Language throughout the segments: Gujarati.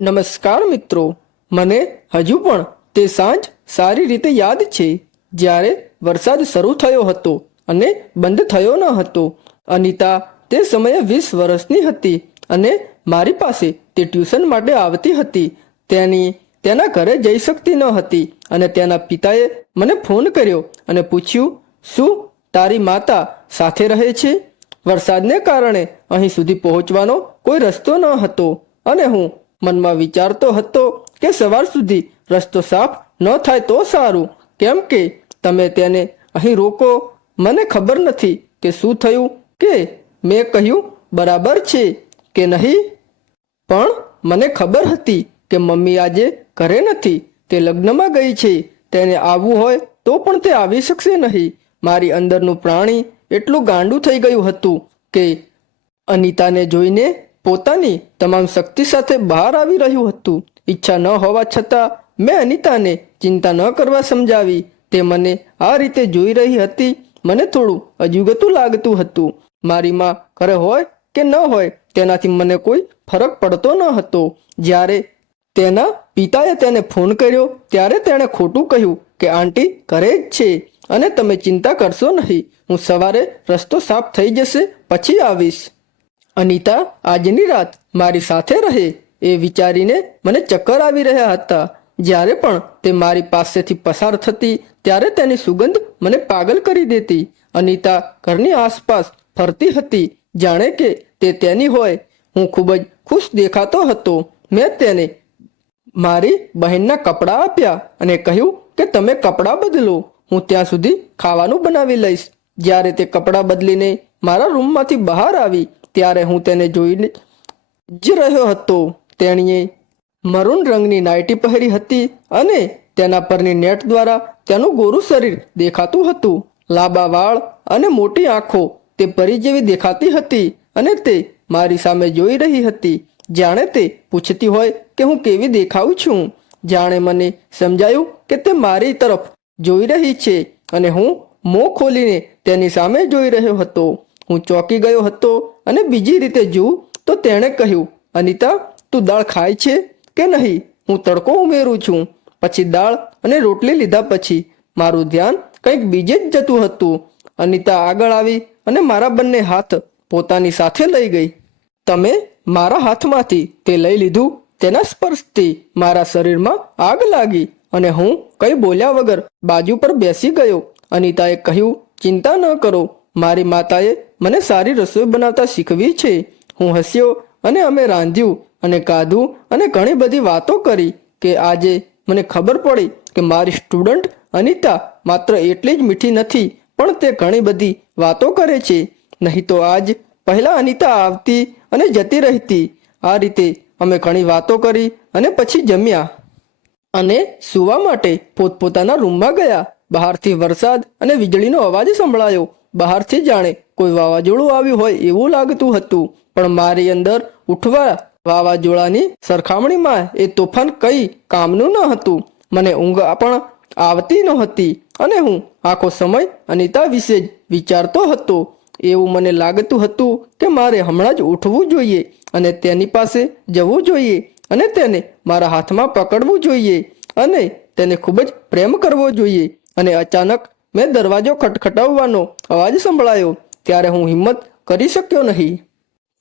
નમસ્કાર મિત્રો. મને હજુ પણ તે સાંજ સારી રીતે યાદ છે, જ્યારે વરસાદ શરૂ થયો હતો અને બંધ થયો ન હતો. અનિતા તે સમયે વીસ વર્ષની હતી અને મારી પાસે તે ટ્યુશન માટે આવતી હતી. તેની તેના ઘરે જઈ શકતી ન હતી અને તેના પિતાએ મને ફોન કર્યો અને પૂછ્યું, શું તારી માતા સાથે રહે છે? વરસાદને કારણે અહીં સુધી પહોંચવાનો કોઈ રસ્તો ન હતો અને હું મનમાં વિચારતો હતો કે સવાર સુધી રસ્તો સાફ ન થાય તો સારું. કેમ કે તમે તેને અહીં રોકો. મને ખબર નથી કે શું થયું, કે મેં કહ્યું બરાબર છે કે નહીં. પણ મને ખબર હતી કે મમ્મી આજે ઘરે નથી. તે લગ્નમાં ગઈ છે. તેને આવવું હોય તો પણ તે આવી શકશે નહીં. મારી અંદરનું પ્રાણી એટલું ગાંડું થઈ ગયું હતું કે અનિતાને જોઈને પોતાની તમામ શક્તિ સાથે બહાર આવી રહ્યું હતું. ઈચ્છા ન હોવા છતાં મેં અનિતાને ચિંતા ન કરવા સમજાવી. તે મને આ રીતે જોઈ રહી હતી. મને થોડું અજુગતું લાગતું હતું. મારી માં ઘરે હોય કે ન હોય તેનાથી મને કોઈ ફરક પડતો ન હતો. જ્યારે તેના પિતાએ તેને ફોન કર્યો, ત્યારે તેણે ખોટું કહ્યું કે, આંટી, ઘરે જ છે અને તમે ચિંતા કરશો નહીં. હું સવારે રસ્તો સાફ થઈ જશે, પછી આવીશ. અનિતા, આજની રાત મારી સાથે રહે એ વિચારીને મને ચક્કર આવી રહ્યા હતા. જ્યારે પણ તે મારી પાસેથી પસાર થતી, ત્યારે તેની સુગંધ મને પાગલ કરી દેતી. અનિતા ઘરની આસપાસ ફરતી હતી. જાણે કે તે તેની હોય. હું ખૂબ જ ખુશ દેખાતો હતો. મેં તેને મારી બહેનના કપડાં આપ્યા અને કહ્યું કે તમે કપડાં બદલો. હું ત્યાં સુધી ખાવાનું બનાવી લઈશ. જ્યારે તે કપડાં બદલીને મારા રૂમમાંથી બહાર આવી ત્યારે હું તેને જોઈને જ રહ્યો હતો. તેણીએ મરૂન રંગની નાઇટી પહેરી હતી અને તેના પરની નેટ દ્વારા તેનું ગોરું શરીર દેખાતું હતું. લાંબા વાળ અને મોટી આંખો તે પરી જેવી દેખાતી હતી અને તે મારી સામે જોઈ રહી હતી. જાણે તે પૂછતી હોય કે હું કેવી દેખાઉં છું? જાણે મને સમજાયું કે તે મારી તરફ જોઈ રહી છે અને હું મોં ખોલીને તેની સામે જોઈ રહ્યો હતો. હું ચોંકી ગયો હતો અને બીજી રીતે જોઉં તો તેણે કહ્યું, અનિતા, તું દાળ ખાય છે કે નહીં? હું તડકો ઉમેરું છું. પછી દાળ અને રોટલી લીધા પછી મારું ધ્યાન કંઈક બીજે જ જતું હતું. અનિતા આગળ આવી અને મારા બંને હાથ પોતાની સાથે લઈ ગઈ. તમે મારા હાથમાંથી તે લઈ લીધું? તેના સ્પર્શથી મારા શરીરમાં આગ લાગી અને હું કંઈ બોલ્યા વગર બાજુ પર બેસી ગયો. અનિતાએ કહ્યું, ચિંતા ન કરો. મારી માતાએ મને સારી રસોઈ બનાવતા શીખવી છે. હું હસ્યો અને અમે રાંધ્યું અને કાધું અને ઘણી બધી વાતો કરી કે આજે મને ખબર પડી કે મારી સ્ટુડન્ટ અનિતા માત્ર એટલી જ મીઠી નથી, પણ તે ઘણી બધી વાતો કરે છે. નહીં તો આજ પહેલાં અનિતા આવતી અને જતી રહેતી. આ રીતે અમે ઘણી વાતો કરી અને પછી જમ્યા. અને સૂવા માટે પોતપોતાના રૂમમાં ગયા. બહારથી વરસાદ અને વીજળીનો અવાજ સંભળાયો. બહારથી જાણે કોઈ વાવાઝોડું આવ્યું હોય એવું લાગતું હતું. પણ મારી અંદર ઉઠવા વાવાઝોડાની સરખામણીમાં એ તોફાન કઈ કામનું ન હતું. મને ઊંઘ પણ આવતી નહોતી અને હું આખો સમય અનિતા વિશે જ વિચારતો હતો. એવું મને લાગતું હતું કે મારે હમણાં જ ઉઠવું જોઈએ અને તેની પાસે જવું જોઈએ અને તેને મારા હાથમાં પકડવું જોઈએ અને તેને ખૂબ જ પ્રેમ કરવો જોઈએ. અને અચાનક મેં દરવાજો ખટખટાવવાનો અવાજ સંભળાયો. ત્યારે હું હિંમત કરી શક્યો નહીં.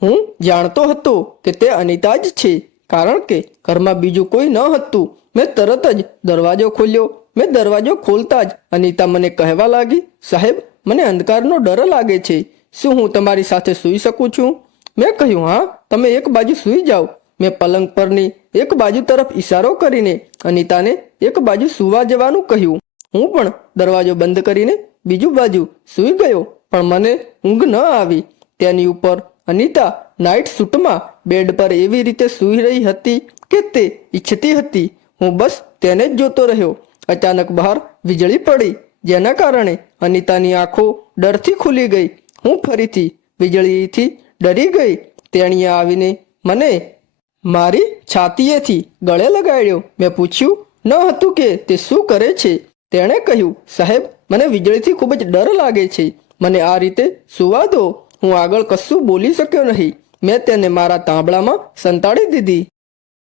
હું જાણતો હતો કે તે અનિતા જ છે, કારણ કે ઘરમાં બીજું કોઈ ન હતું. મેં તરત જ દરવાજો ખોલ્યો. મેં દરવાજો ખોલતા જ અનિતા મને કહેવા લાગી, સાહેબ, મને અંધકારનો ડર લાગે છે. શું હું તમારી સાથે સૂઈ શકું છું? મેં કહ્યું, હા, તમે એક બાજુ સૂઈ જાઓ. મેં પલંગ પરની એક બાજુ તરફ ઈશારો કરીને અનિતાને એક બાજુ સૂવા જવાનું કહ્યું. હું પણ દરવાજો બંધ કરીને બીજું બાજુ સૂઈ ગયો. પણ મને ઊંઘ ન આવી. તેની ઉપર અનિતા નાઇટ સૂટમાં બેડ પર એવી રીતે સૂઈ રહી હતી કે તે ઈચ્છતી હતી. હું બસ તેને જ જોતો રહ્યો. અચાનક બહાર વીજળી પડી. જેના કારણે અનિતાની આંખો ડરથી ખુલી ગઈ. હું ફરીથી વીજળીથી ડરી ગઈ. તેણીએ આવીને મને મારી છાતીએથી ગળે લગાડ્યો. મેં પૂછ્યું, ન હતું કે તે શું કરે છે? તેણે કહ્યું, સાહેબ, મને વીજળીથી ખૂબ જ ડર લાગે છે. મને આ રીતે સુવા દો. હું આગળ કશું બોલી શક્યો નહીં. મેં તેને મારા તાંબડામાં સંતાડી દીધી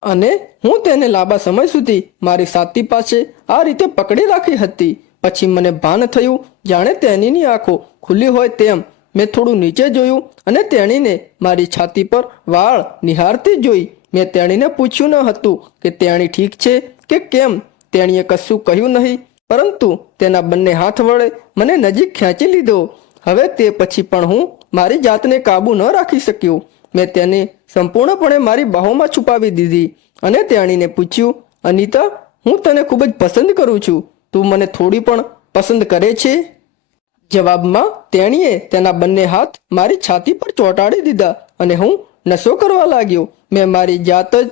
અને હું તેને લાંબા સમય સુધી મારી સાતી પાસે આ રીતે પકડી રાખી હતી. પછી મને ભાન થયું. જાણે તેણીની આંખો ખુલ્લી હોય તેમ મેં થોડું નીચે જોયું અને તેણીને મારી છાતી પર વાળ નિહારતી જોઈ. મેં તેણીને પૂછ્યું ન હતું કે તેણી ઠીક છે કે કેમ? તેણીએ કશું કહ્યું નહીં. પરંતુ તેના બંને હાથ વડે મને નજીક ખેંચી લીધો. હવે તે પછી પણ હું મારી જાતને કાબુ ન રાખી શક્યો. મેં તેને સંપૂર્ણપણે મારી બાહોમાં છુપાવી દીધી અને તેણીને પૂછ્યું, અનિતા, હું તને ખૂબ જ પસંદ કરું છું. તું મને થોડી પણ પસંદ કરે છે? જવાબમાં તેણીએ તેના બંને હાથ મારી છાતી પર ચોંટાડી દીધા અને હું નશો કરવા લાગ્યો. મેં મારી જાત જ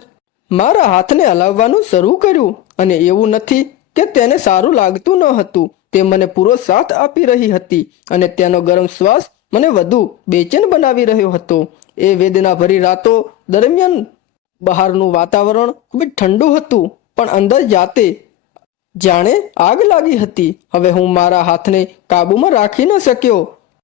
મારા હાથને હલાવવાનું શરૂ કર્યું અને એવું નથી કે તેને સારું લાગતું ન હતું. તે મને પૂરો સાથ આપી રહી હતી અને તેનો ગરમ શ્વાસ મને વધુ બેચેન બનાવી રહ્યો હતો. એ વેદનાભરી રાતો દરમિયાન બહારનું વાતાવરણ ખૂબ જ ઠંડુ હતું, પણ અંદર જાતે જાણે આગ લાગી હતી. હવે હું મારા હાથને કાબૂમાં રાખી ન શક્યો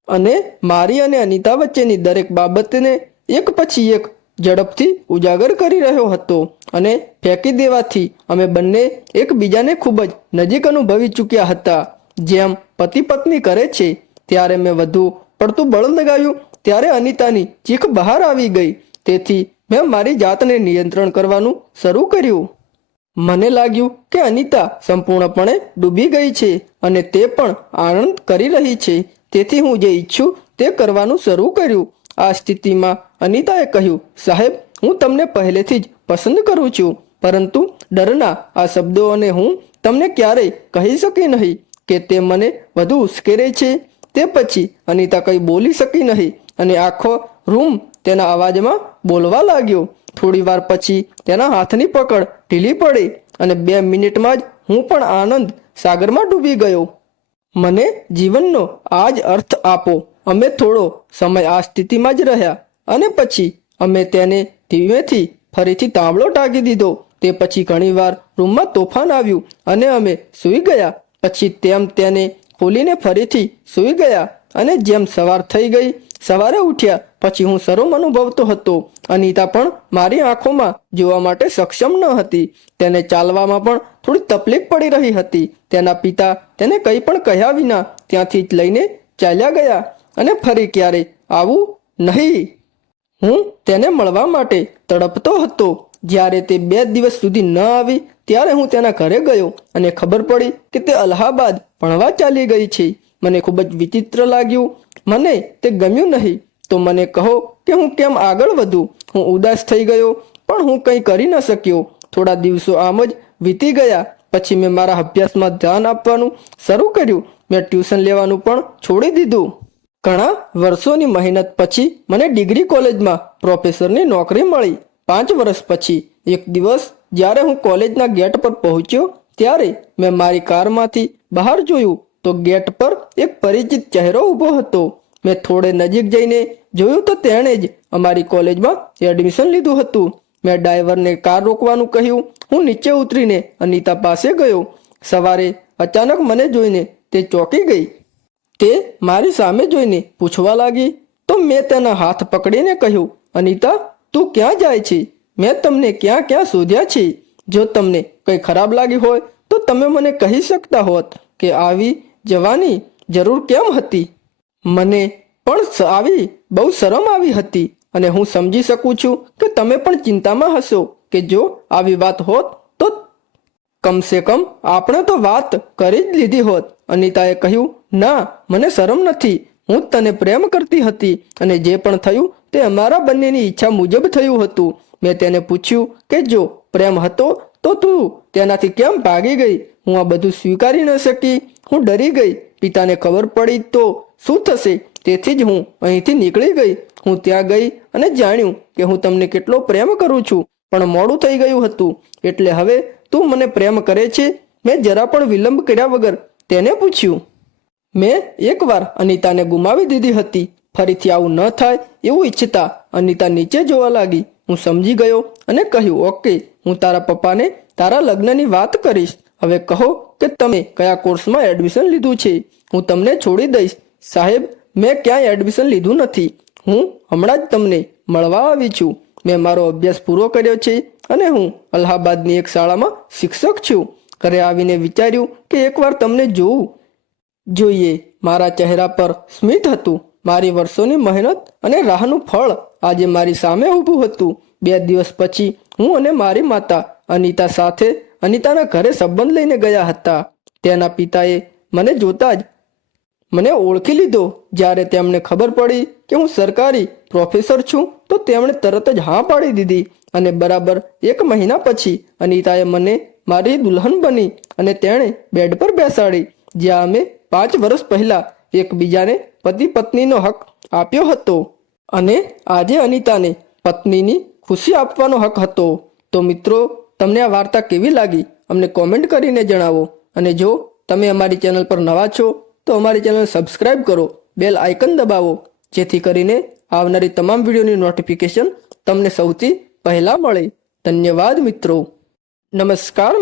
અને મારી અને અનિતા વચ્ચેની દરેક બાબતને એક પછી એક ઝડપથી ઉજાગર કરી રહ્યો હતો અને ફેંકી દેવાથી અમે બંને એકબીજાને ખૂબ જ નજીક અનુભવી ચૂક્યા હતા. જેમ પતિ પત્ની કરે છે, ત્યારે મેં વધુ પડતું બળ લગાવ્યું, ત્યારે અનિતાની ચીખ બહાર આવી ગઈ. તેથી મેં મારી જાતને નિયંત્રણ કરવાનું શરૂ કર્યું. મને લાગ્યું કે અનિતા સંપૂર્ણપણે ડૂબી ગઈ છે અને તે પણ આનંદ કરી રહી છે. તેથી હું જે ઈચ્છું તે કરવાનું શરૂ કર્યું. આ સ્થિતિમાં અનિતાએ કહ્યું, સાહેબ, હું તમને પહેલેથી જ પસંદ કરું છું, પરંતુ ડરના આ શબ્દોને હું તમને ક્યારેય કહી શકી નહીં કે તે મને વધુ ઉશ્કેરે છે. તે પછી અનિતા કંઈ બોલી શકી નહીં અને આખો રૂમ તેના અવાજમાં બોલવા લાગ્યો. થોડી વાર પછી તેના હાથની પકડ ઢીલી પડી અને બે મિનિટમાં જ હું પણ આનંદ સાગરમાં ડૂબી ગયો. મને જીવનનો આ જ અર્થ આપો. અમે થોડો સમય આ સ્થિતિમાં જ રહ્યા. અને પછી અમે તેને ધીમેથી ફરીથી તાંબડો ટાંકી દીધો. તે પછી ઘણીવાર રૂમમાં તોફાન આવ્યું અને અમે સૂઈ ગયા. પછી તેમ તેને ખોલીને ફરીથી સૂઈ ગયા અને જેમ સવાર થઈ ગઈ, સવારે ઉઠ્યા. પછી હું શરમ અનુભવતો હતો. અનિતા પણ મારી આંખોમાં જોવા માટે સક્ષમ ન હતી. તેને ચાલવામાં પણ થોડી તકલીફ પડી રહી હતી. તેના પિતા તેને કંઈ પણ કહ્યા વિના ત્યાંથી જ લઈને ચાલ્યા ગયા અને ફરી ક્યારે આવું નહીં. હું તેને મળવા માટે તડપતો હતો. જ્યારે તે બે દિવસ સુધી ન આવી, ત્યારે હું તેના ઘરે ગયો અને ખબર પડી કે તે અલ્હાબાદ ભણવા ચાલી ગઈ છે. મને ખૂબ જ વિચિત્ર લાગ્યું. મને તે ગમ્યું નહીં. તો મને કહો કે હું કેમ આગળ વધું? હું ઉદાસ થઈ ગયો, પણ હું કંઈ કરી ન શક્યો. થોડા દિવસો આમ જ વીતી ગયા. પછી મેં મારા અભ્યાસમાં ધ્યાન આપવાનું શરૂ કર્યું. મેં ટ્યુશન લેવાનું પણ છોડી દીધું. ઘણા વર્ષોની મહેનત પછી મને ડિગ્રી કોલેજમાં પ્રોફેસરની નોકરી મળી. પાંચ વર્ષ પછી એક દિવસ જ્યારે હું કોલેજના ગેટ પર પહોંચ્યો ત્યારે મેં મારી કારમાંથી બહાર જોયું તો ગેટ પર એક પરિચિત ચહેરો ઊભો હતો. મેં થોડે નજીક જઈને જોયું તો તેણે જ અમારી કોલેજમાં એડમિશન લીધું હતું. મેં ડ્રાઈવરને કાર રોકવાનું કહ્યું. હું નીચે ઉતરીને અનિતા પાસે ગયો. સવારે અચાનક મને જોઈને તે ચોંકી ગઈ. તે મારી સામે જોઈને પૂછવા લાગી, તો મેં તેના હાથ પકડીને કહ્યું, અનિતા, તું ક્યાં જાય છે? મેં તમને ક્યાં ક્યાં શોધ્યા છે? જો તમને કંઈ ખરાબ લાગી હોય, તો તમે મને કહી શકતા હોત કે આવી જવાની જરૂર કેમ હતી? મને પણ આવી બહુ શરમ આવી હતી અને હું સમજી શકું છું કે તમે પણ ચિંતામાં હશો કે જો આવી વાત હોત તો કમસે કમ આપણે તો વાત કરી જ લીધી હોત. અનિતાએ કહ્યું, ના, મને શરમ નથી. હું તને પ્રેમ કરતી હતી અને જે પણ થયું તે અમારા બંનેની ઈચ્છા મુજબ થયું હતું. મેં તેને પૂછ્યું કે, જો પ્રેમ હતો તો તું તેનાથી કેમ ભાગી ગઈ? હું આ બધું સ્વીકારી ન શકી. હું ડરી ગઈ. પિતાને ખબર પડી તો શું થશે? તેથી જ હું અહીંથી નીકળી ગઈ. હું ત્યાં ગઈ અને જાણ્યું કે હું તમને કેટલો પ્રેમ કરું છું. પણ મોડું થઈ ગયું હતું. એટલે હવે તું મને પ્રેમ કરે છે? મેં જરા પણ વિલંબ કર્યા વગર તેને પૂછ્યું, મેં એકવાર અનિતાને ગુમાવી દીધી હતી. ફરીથી આવું ન થાય એવું ઈચ્છતા અનિતા નીચે જોવા લાગી. હું સમજી ગયો અને કહ્યું, ઓકે, હું તારા પપ્પાને તારા લગ્નની વાત કરીશ. હવે કહો કે તમે કયા કોર્સમાં એડમિશન લીધું છે? હું તમને છોડી દઈશ. સાહેબ, મેં ક્યાંય એડમિશન લીધું નથી. હું હમણાં જ તમને મળવા આવી છું. મેં મારો અભ્યાસ પૂરો કર્યો છે અને હું અલ્હાબાદની એક શાળામાં શિક્ષક છું. ઘરે આવીને વિચાર્યું કે એકવાર તમને જોઉં જોઈએ, મારા ચહેરા પર સ્મિત હતું. મારી વર્ષોની મહેનત અને રાહનું ફળ આજે મારી સામે ઊભું હતું. બે દિવસ પછી હું અને મારી માતા અનિતા સાથે અનિતાના ઘરે સંબંધ લઈને ગયા હતા. તેના પિતાએ મને જોતા જ મને ઓળખી લીધો. જ્યારે તેમને ખબર પડી કે હું સરકારી પ્રોફેસર છું, તો તેમણે તરત જ હા પાડી દીધી અને બરાબર એક મહિના પછી અનિતાએ મને મારી દુલ્હન બની અને તેણે બેડ પર બેસાડી, જ્યાં અમે પાંચ વર્ષ પહેલા એકબીજાને પતિ પત્નીનો હક આપ્યો હતો. અને આજે અનિતાને પત્નીની ખુશી આપવાનો હક હતો. તો મિત્રો, તમને આ વાર્તા કેવી લાગી? અમને કોમેન્ટ કરીને જણાવો. અને જો તમે અમારી ચેનલ પર નવા છો, તો અમારી ચેનલ સબસ્ક્રાઈબ કરો, બેલ આઇકન દબાવો, જેથી કરીને આવનારી તમામ વિડીયોની નોટિફિકેશન તમને સૌથી પહેલાં મળે. ધન્યવાદ મિત્રો. નમસ્કાર